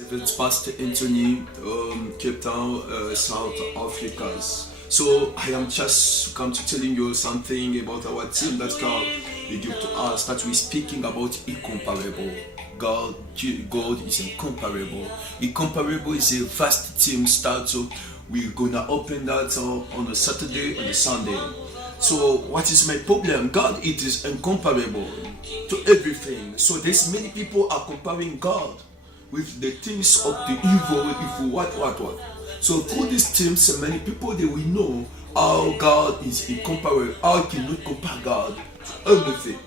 It's Pastor Anthony, Cape Town, South Africa. So I am just come to telling you something about our team that God will give to us, that we're speaking about incomparable. God is incomparable. Incomparable is a vast team start. So we're gonna open that on a Saturday and a Sunday. So what is my problem? God, it is incomparable to everything. So there's many people are comparing God with the things of the evil, what. So through these things, many people they will know how God is incomparable, how you cannot compare God to everything.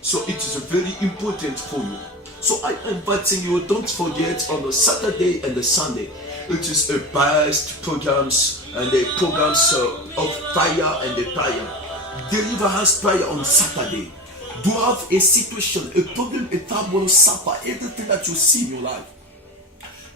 So it is very important for you. So I am inviting you, don't forget on the Saturday and the Sunday, it is a best programs and the programs of fire and the prayer. Deliverance prayer on Saturday. Do you have a situation, a problem, a trouble, suffer, everything that you see in your life?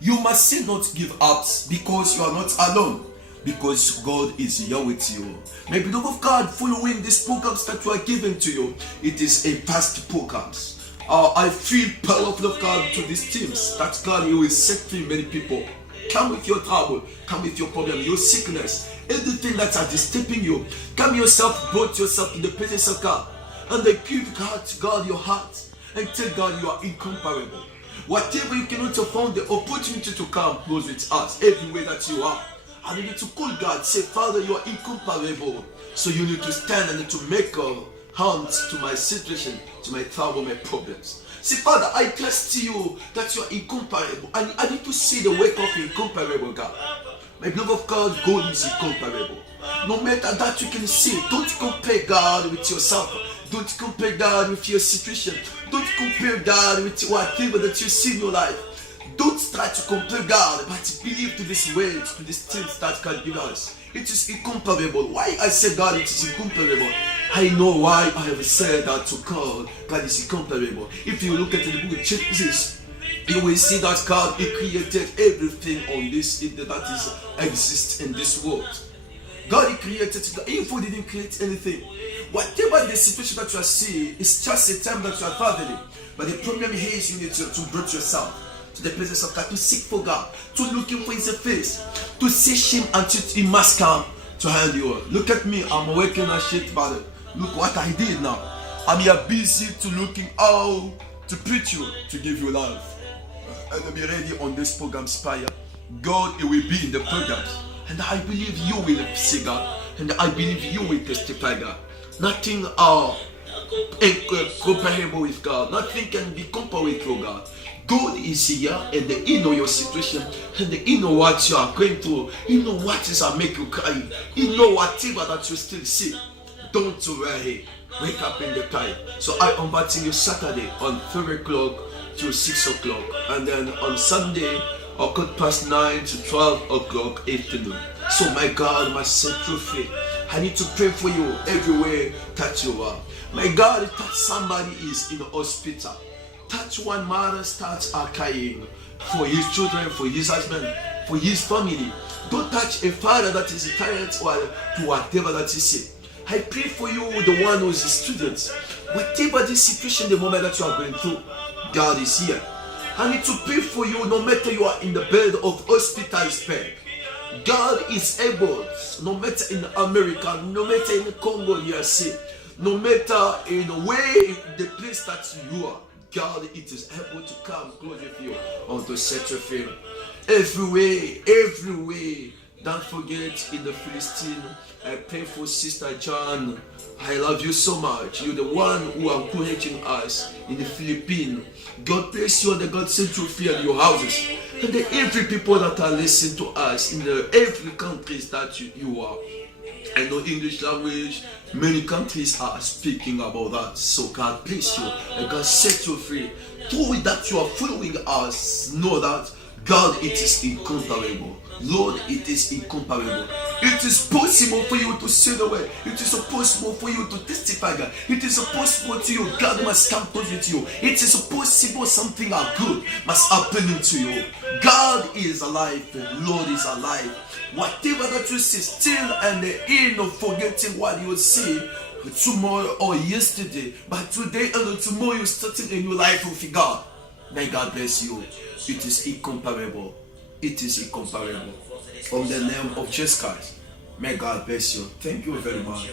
You must still not give up because you are not alone. Because God is here with you. My beloved of God, following these programs that we are giving to you, it is a past programs. I feel powerful of God to these teams. That God, you will set free many people. Come with your trouble, come with your problem, your sickness, everything that are disturbing you. Come yourself, put yourself in the presence of God. And then give God your heart and tell God you are incomparable. Whatever you cannot find the opportunity to come close with us, everywhere that you are. And you need to call God, say, Father, you are incomparable. So you need to stand and to make hands to my situation, to my trouble, my problems. Say, Father, I trust you that you are incomparable. I need to see the work of incomparable God. My beloved of God, God is incomparable. No matter that you can see, don't compare God with yourself. Don't compare God with your situation. Don't compare God with whatever that you see in your life. Don't try to compare God, but believe to this word, to these things that God give us. It is incomparable. Why I say God, it is incomparable? I know why I have said that to God. God is incomparable. If you look at the book of Genesis, you will see that God, He created everything on this that is exists in this world. God, He created. Evil didn't create anything. Whatever the situation that you are seeing, it's just a time that you are traveling. But the problem here is you need to bring yourself to the presence of God, to seek for God, to look Him for His face, to seek Him until He must come to hand you. Look at me, I'm working on shit, but look what I did now. I'm here busy to looking how to preach you, to give you life. And I'll be ready on this program, Spire. God, He will be in the programs. And I believe you will see God. And I believe you will testify God. Nothing comparable with God. Nothing can be compared with God. God is here and He know your situation and He know what you are going through. He know what is make you cry. He know whatever that you still see. Don't worry. Wake up in the time. So I invite you Saturday on 3 o'clock to 6 o'clock. And then on Sunday, 9 to 12 o'clock afternoon. So my God must set you free. I need to pray for you everywhere that you are. My God, touch somebody is in the hospital. Touch one mother starts crying for his children, for his husband, for his family. Don't touch a father that is tired or to whatever that is sick. I pray for you, the one who is a student. Whatever the situation, the moment that you are going through, God is here. I need to pray for you no matter you are in the bed of hospital bed. God is able, no matter in America, no matter in Congo, USA, no matter in where the place that you are, God, it is able to come close with you or to set you free. Everywhere. Don't forget in the Philistine, I pray for Sister John. I love you so much. You're the one who are encouraging us in the Philippines. God bless you and God set you free in your houses. And the every people that are listening to us in the every countries that you are. I know English language, many countries are speaking about that. So God bless you and God set you free. Through that you are following us, know that God, it is incomparable. Lord, it is incomparable. It is possible for you to see the way. It is possible for you to testify, God. It is possible to you. God must come close with you. It is possible something good must happen to you. God is alive. Lord is alive. Whatever that you see, still and in of forgetting what you see tomorrow or yesterday, but today and tomorrow you're starting a new life with God. May God bless you. It is incomparable. It is incomparable. From the name of Jesus Christ, may God bless you. Thank you very much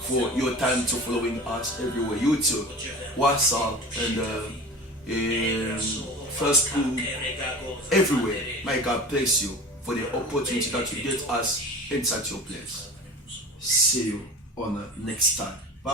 for your time to following us everywhere. YouTube, WhatsApp, and Facebook, everywhere. May God bless you for the opportunity that you get us inside your place. See you on the next time.